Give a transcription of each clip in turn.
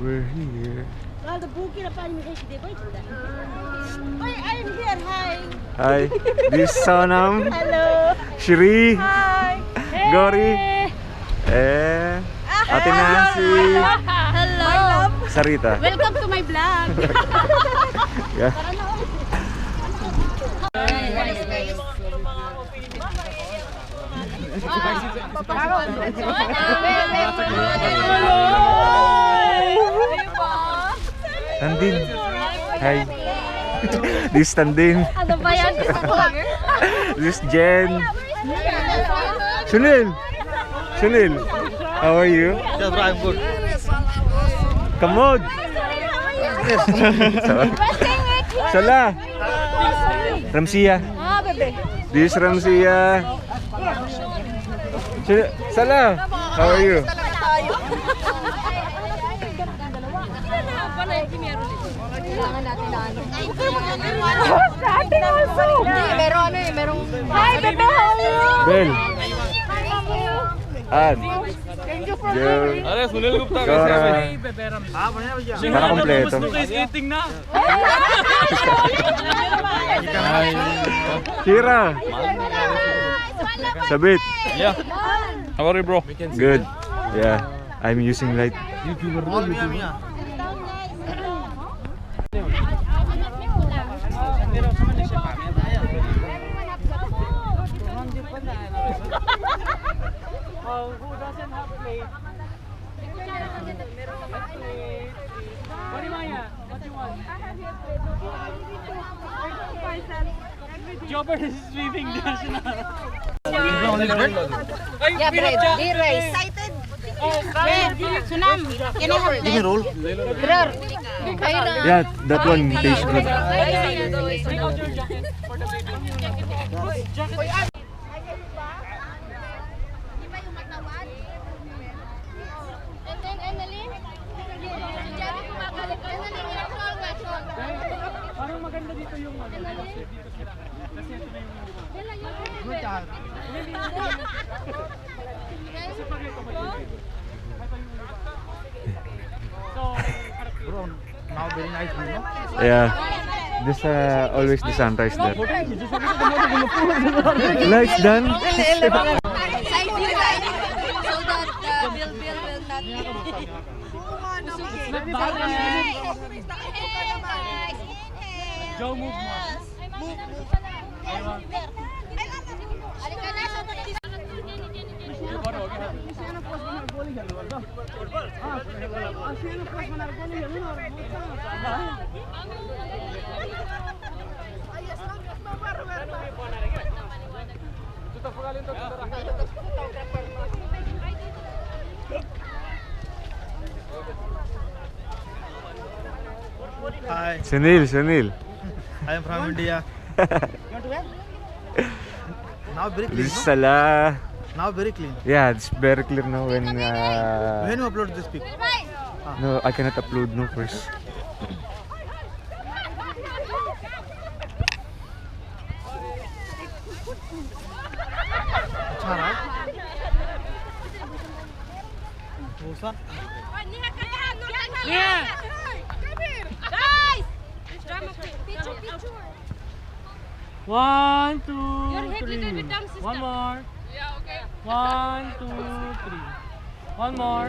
We're here. I'm here, hi. Hi. This is Sonam. Hello. Shri. Hi. Gori. Ate Nancy. Hello. Sarita. Welcome to my vlog. Yeah. Tandin. Hi. This is Tandin. Ano ba yan? This is Jen. Sunil. Sunil. How are you? Yeah, bro, I'm good. Kamod. Sala. Ramsia. Ah, bebe. This is Ramsia. Sala. How are you? Kailangan natin na ano. Natin also. Meron ano eh, merong... Hi, bebe, how are you? Bel. Ad. Thank you for Joe. coming. अरे सुनील गुप्ता Cora. कैसे हैं? Para kompleto. Eating na. Kira. Sabit. Yeah. How are you, bro? Good. Yeah. I'm using light. Who doesn't have plate? What do you want? What do you want? Jobber is sweeping this now. Yeah, bread. Rice. Excited. Sunam, can I have Give me roll. bread? Yeah, that one tastes good. Parang maganda dito yung kasi ito na yung kasi pag ito so Bro, now very nice view, no? Yeah. This always the sunrise there. Lights done. Side view light so that Bill will not Joe, move mo. Hi, Sunil. I am from India. Now very clean, This is no? Sala. Now very clean. Yeah, it's very clear now when When you upload this pic? no, I cannot upload no first. अच्छा रहा है? Dosa? Yeah. Guys! 1, 2, Your head 3. little bit down, sister. One more. Yeah, okay. 1, 2, 3. One more.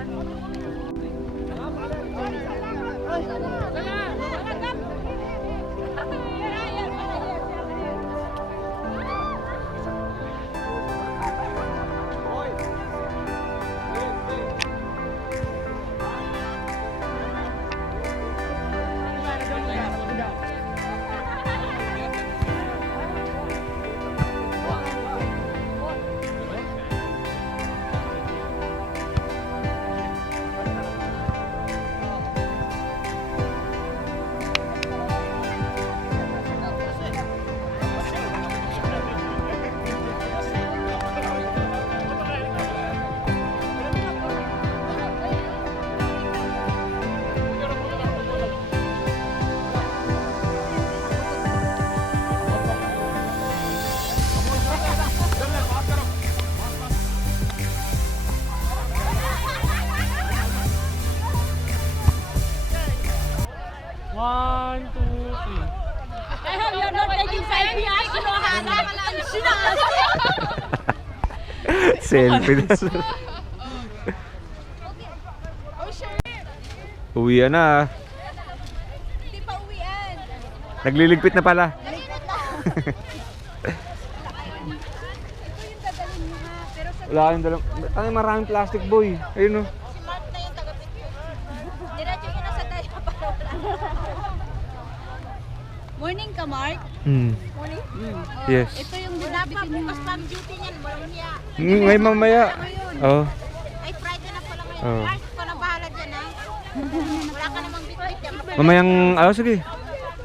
Selfie na. Uwian na. Hindi pa uwian. Nagliligpit na pala. Ito yung dadalhin mo ha. Pero sa Wala kayong dalang... Ano, maraming plastic boy. Ayun o. si Mark na yung taga-picture. Diretso nyo na sa tayo para wala. Morning ka, Mark? Morning? Yes. Ito yung binabitin mo. Bukas duty niyan. Walang niya. Ngayon mamaya. Oh. Ay, Friday na pala ngayon. Oh. Mark, ikaw na bahala dyan ha. Wala ka namang bitbit yan. Mamayang... sige.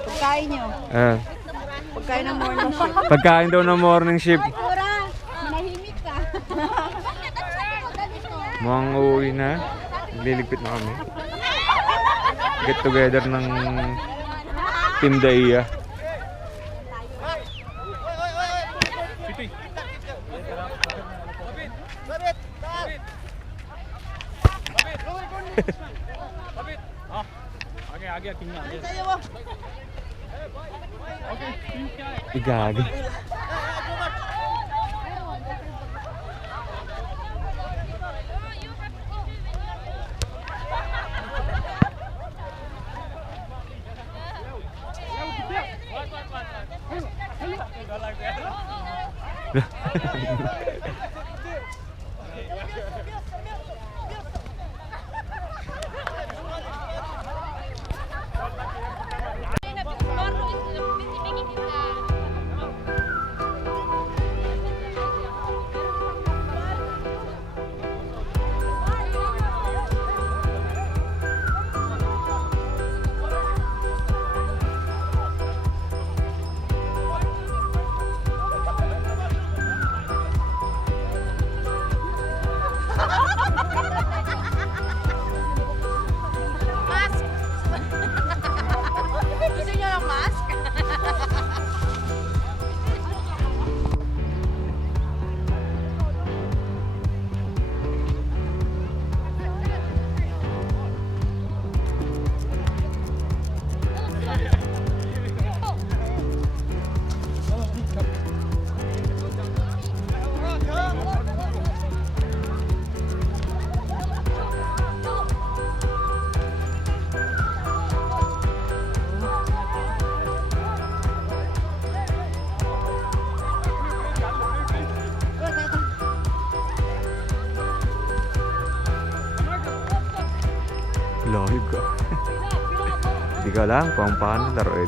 Pagkain nyo. Pagkain ng morning shift. Pagkain daw ng morning shift. Pura, manahimik ka. Bakit? At saan mo ganito? Mukhang uuwi na. Nagliligpit na kami. Get together ng Team Daiya. Igagi. Mask! Gusto nyo ng mask? Lohig ka. Hindi ka alam kung paano laruin.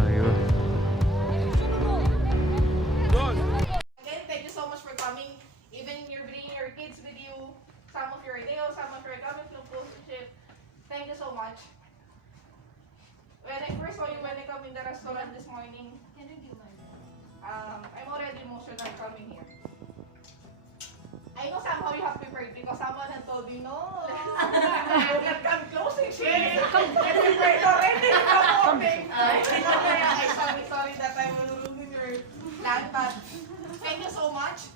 Ayun. Again, thank you so much for coming. Even you're bringing your kids with you, some of your day, some of your coming from close to ship. Thank you so much. When I first saw you when I come in the restaurant this morning, I'm already emotional coming here. I know somehow you have prepared because someone had told you, no, you can come close and share. It's prepared already. I'm sorry that I will ruin your plan, but thank you so much.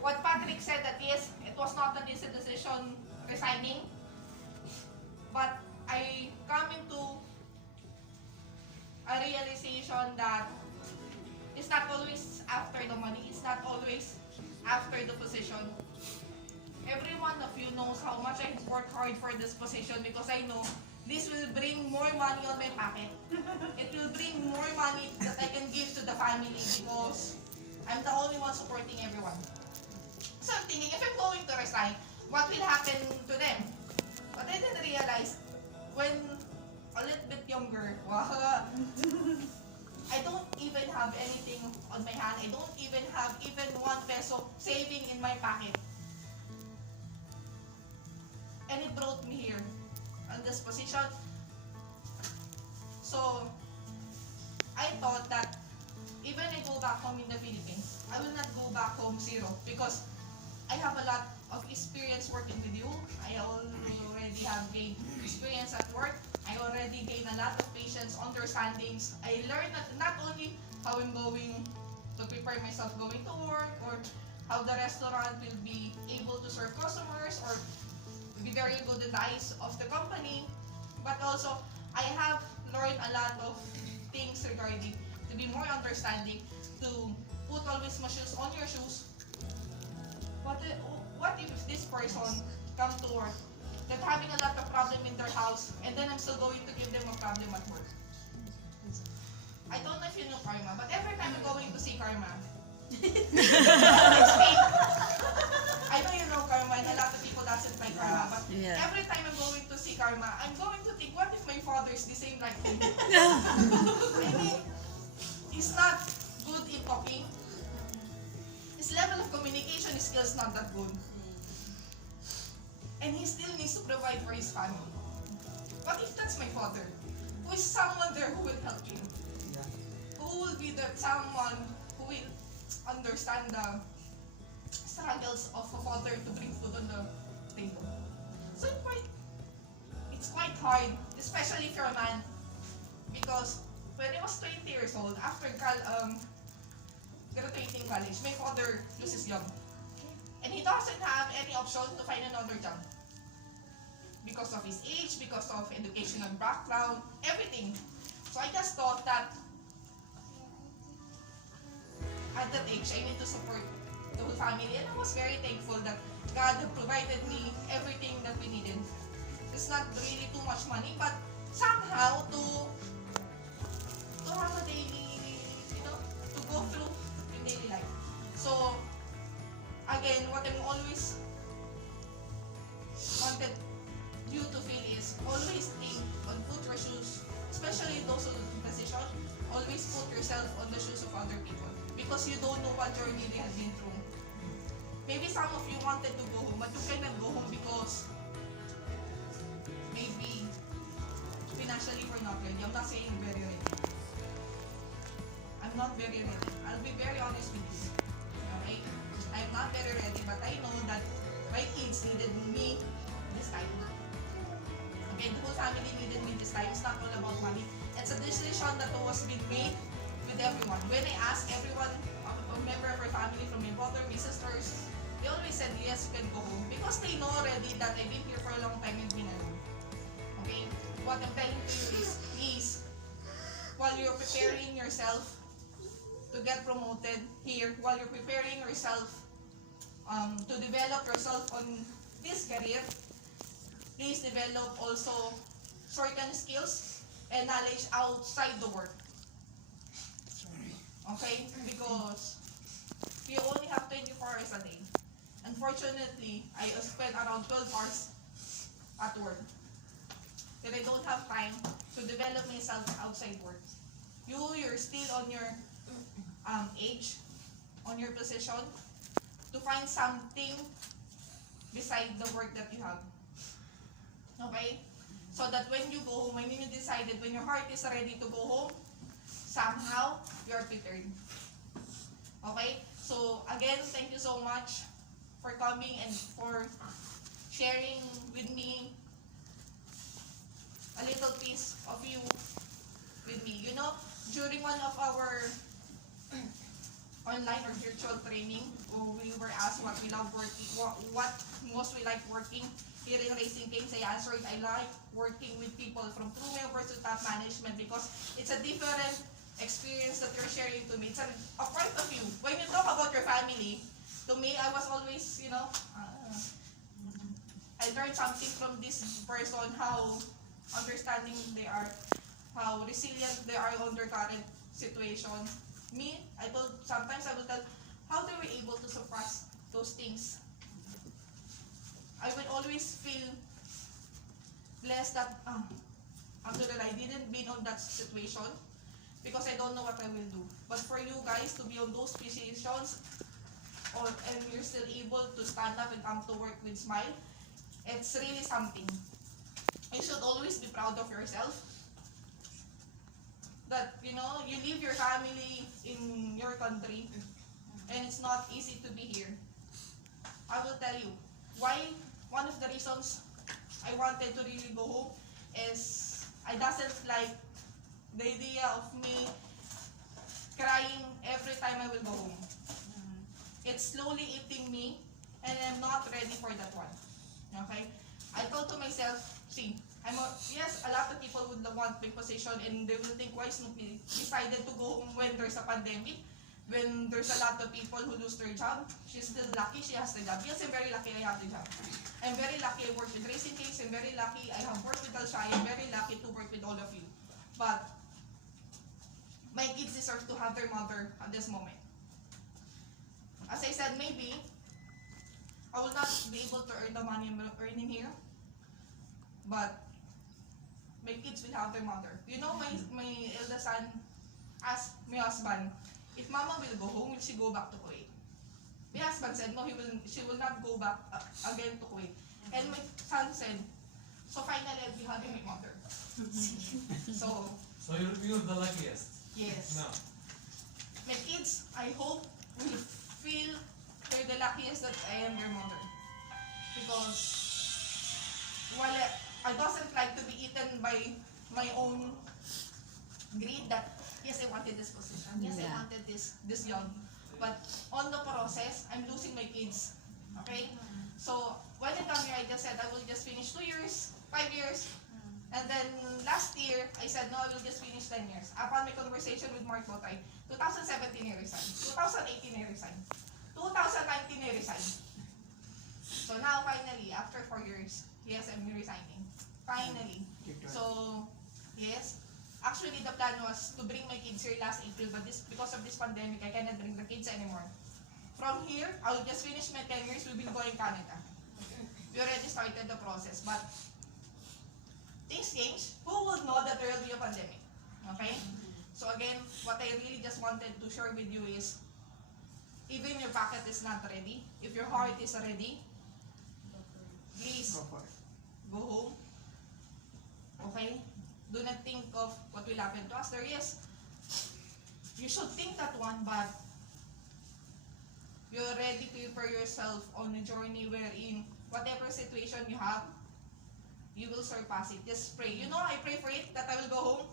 What Patrick said that yes, it was not an easy decision resigning, but I come into a realization that it's not always after the money, it's not always after the position. Every one of you knows how much I work hard for this position because I know this will bring more money on my pocket. It will bring more money that I can give to the family because I'm the only one supporting everyone. So I'm thinking, if I'm going to resign, what will happen to them? But I didn't realize, when a little bit younger, I don't even have anything on my hand. I don't even have even 1 peso saving in my pocket. And it brought me here, on this position. So, I thought that even I go back home in the Philippines, I will not go back home zero because I have a lot of experience working with you. I already have gained experience at work. I already gained a lot of patience, understandings. I learned that not only how I'm going to prepare myself going to work, or how the restaurant will be able to serve customers or be very good in the eyes of the company, but also I have learned a lot of things regarding to be more understanding, to put always my shoes on your shoes. What if this person come to work that having a lot of problem in their house, and then I'm still going to give them a problem at work? I don't know if you know Karma, but every time I'm going to see Karma, I know you know Karma, and a lot of people doesn't like Karma, but every time I'm going to see Karma, I'm going to think, what if my father is the same like him? I mean, he's not good in talking. His level of communication skills not that good. And he still needs to provide for his family. What if that's my father? Who is someone there who will help him? Who will be that someone who will understand the struggles of a father to bring food on the table? So it's quite hard, especially if you're a man, because when I was 20 years old, after graduating college, my father loses job, and he doesn't have any option to find another job because of his age, because of educational background, everything. So I just thought that at that age, I need to support the whole family, and I was very thankful that God provided me everything that we needed. It's not really too much money, but somehow to have a daily, to go through in daily life. So again, what I'm always wanted you to feel is always think on put your shoes, especially those in position, always put yourself on the shoes of other people, because you don't know what journey they have been through. Maybe some of you wanted to go home, but you cannot go home because maybe financially we're not ready. I'm not saying very ready. I'm not very ready. I'll be very honest with you. Okay? I'm not very ready, but I know that my kids needed me this time. Okay, the whole family needed me this time. It's not all about money. It's a decision that was being made with everyone. When I asked everyone, a member of our family, from my brother, my sisters, they always said, yes, you can go home. Because they know already that I've been here for a long time and been alone. Okay? What I'm telling to you is, please, while you're preparing yourself to get promoted here, while you're preparing yourself to develop yourself on this career, please develop also certain skills and knowledge outside the work. Okay? Because we only have 24 hours a day. Unfortunately, I spend around 12 hours at work. And I don't have time to develop myself outside work. You're still on your age, on your position, to find something beside the work that you have. Okay? So that when you go home, when you decided, when your heart is ready to go home, somehow you're prepared. Okay? So again, thank you so much for coming and for sharing with me a little piece of you with me. You know, during one of our online or virtual training, we were asked what we love working, what most we like working. Here in Racing Games, I answered, I like working with people from crew members to top management, because it's a different experience that you're sharing to me. It's a part of you. When you talk about your family, to me, I was always, I learned something from this person, how understanding they are, how resilient they are under current situation. Me, sometimes I will tell, how they were able to surpass those things. I will always feel blessed that, Alhamdulillah, I didn't be on that situation, because I don't know what I will do. But for you guys to be on those positions, and you're still able to stand up and come to work with smile, it's really something. You should always be proud of yourself. That, you leave your family in your country, and it's not easy to be here. I will tell you, why one of the reasons I wanted to really go home is I doesn't like the idea of me crying every time I will go home. It's slowly eating me, and I'm not ready for that one. Okay? I thought to myself, see, yes, a lot of people would want big position, and they will think, why Snoopy decided to go home when there's a pandemic, when there's a lot of people who lose their job. She's still lucky she has the job. Yes, I'm very lucky I have the job. I'm very lucky I work with Racing Case. I'm very lucky I have worked with Alshai. I'm very lucky to work with all of you. But my kids deserve to have their mother at this moment. As I said, maybe I will not be able to earn the money I'm earning here, but my kids will have their mother. You know, my eldest son asked my husband, if Mama will go home, will she go back to Kuwait? My husband said, no, she will not go back again to Kuwait. And my son said, so finally I'll be having my mother. So you're the luckiest. yes. No. My kids, I hope, will feel they're the luckiest that I am their mother. Because while I doesn't like to be eaten by my own greed that, yes, I wanted this position, yes, I wanted this job. But on the process, I'm losing my kids. Okay? So when I come here, I just said I will just finish 2 years, 5 years. And then last year, I said, no, I will just finish 10 years. Upon my conversation with Mark Botay, 2017 I resigned, 2018 I resigned, 2019 I resigned. So now finally, after 4 years, yes, I'm resigning. Finally. So, yes. Actually, the plan was to bring my kids here last April, but because of this pandemic, I cannot bring the kids anymore. From here, I will just finish my 10 years, we will go in Canada. We already started the process, but things change. Who would know that there will be a pandemic? Okay? So again, what I really just wanted to share with you is, even your pocket is not ready, if your heart is ready, please go home. Okay? Do not think of what will happen to us. There is, you should think that one, but you're ready to prepare yourself on a journey wherein whatever situation you have, you will surpass it. Just pray. You know, I pray for it that I will go home.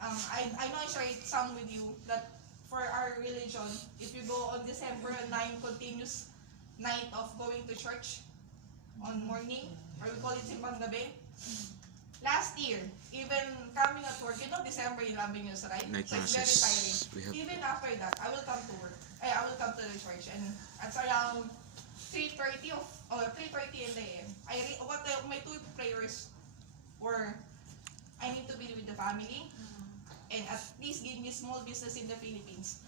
I know I shared some with you that for our religion, if you go on December 9 continuous night of going to church on morning, or we call it Simbang Gabi. Last year, even coming at work, you know December 11 years, right? Night So it's very masses. tiring. Even after that, I will come to work. I will come to the church, and at around 3:30 or 3:30 in the AM. My two prayers were, I need to be with the family, and at least give me small business in the Philippines.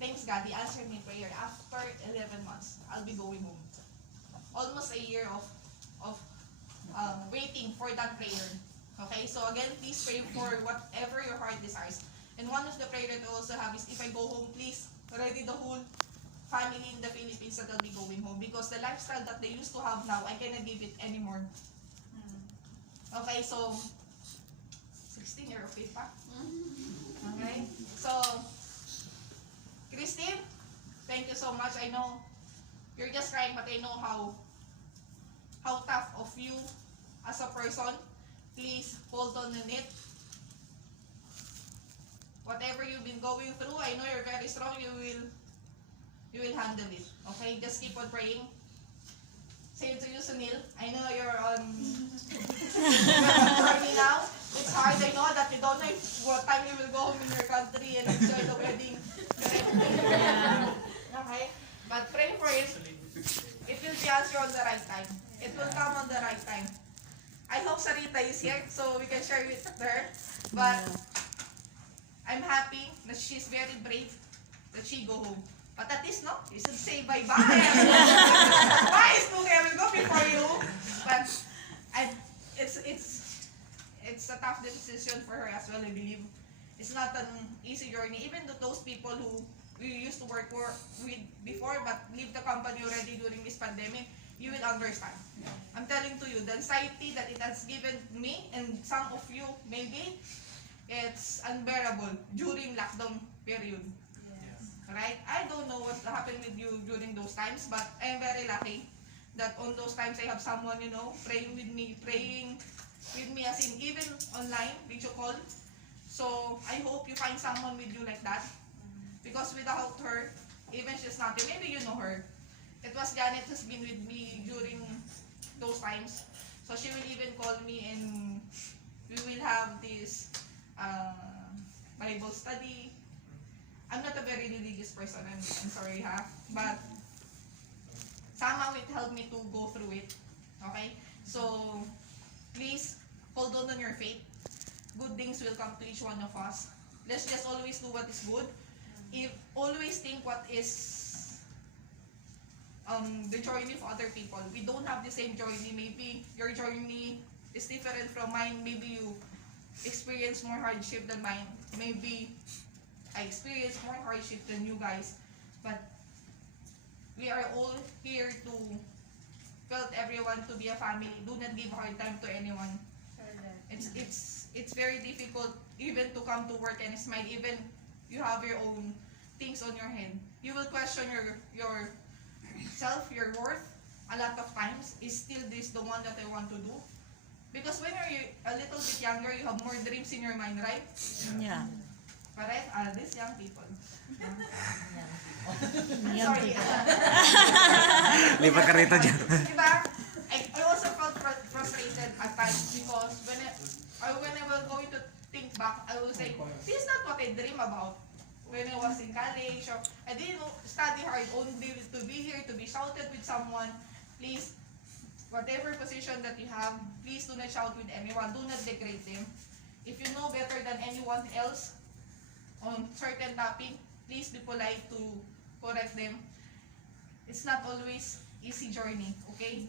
Thanks God, He answered my prayer. After 11 months, I'll be going home. Almost a year of waiting for that prayer. Okay, so again, please pray for whatever your heart desires. And one of the prayer that I also have is, if I go home, please ready the whole family in the Philippines that I'll be going home, because the lifestyle that they used to have now, I cannot give it anymore. Okay, so 16 year okay pa? Okay, so Christine, thank you so much. I know you're just crying, but I know how tough of you as a person. Please hold on in it. Whatever you've been going through, I know you're very strong. You will handle it. Okay? Just keep on praying. Same to you, Sunil. I know you're on journey now. It's hard. I know that you don't know what time you will go home in your country and enjoy the wedding. Okay? But pray for it. It will be answered on the right time. It will come on the right time. I hope Sarita is here so we can share with her. But I'm happy that she's very brave that she go home. But at least, no, you should say bye-bye. Bye, Snooki, I will go before you. But it's a tough decision for her as well, I believe. It's not an easy journey. Even those people who we used to work with before but leave the company already during this pandemic, you will understand. I'm telling to you, the anxiety that it has given me and some of you maybe, it's unbearable during lockdown period. Right? I don't know what happened with you during those times, but I'm very lucky that on those times I have someone, you know, praying with me as in even online, video call. So I hope you find someone with you like that. Because without her, even she's not here, maybe you know her. It was Janet who's been with me during those times. So she will even call me and we will have this Bible study. I'm not a very religious person, I'm sorry ha. But somehow it helped me to go through it. Okay? So please hold on your faith. Good things will come to each one of us. Let's just always do what is good. If always think what is the journey of other people. We don't have the same journey. Maybe your journey is different from mine. Maybe you experience more hardship than mine. Maybe I experience more hardship than you guys. But we are all here to felt everyone to be a family. Do not give a hard time to anyone. It's very difficult even to come to work and smile. Even you have your own things on your head. You will question your self, your worth a lot of times. Is still this the one that I want to do? Because when you're a little bit younger, you have more dreams in your mind, right? Yeah. Correct? These young people. I'm Young sorry. Lipat ka rito dyan. Diba? I also felt frustrated at times because when I was going to think back, I was like, this is not what I dream about. When I was in college, or I didn't study hard only to be here, to be shouted with someone. Please, whatever position that you have, please do not shout with anyone. Do not degrade them. If you know better than anyone else on certain topic, please be polite to correct them. It's not always easy journey, okay?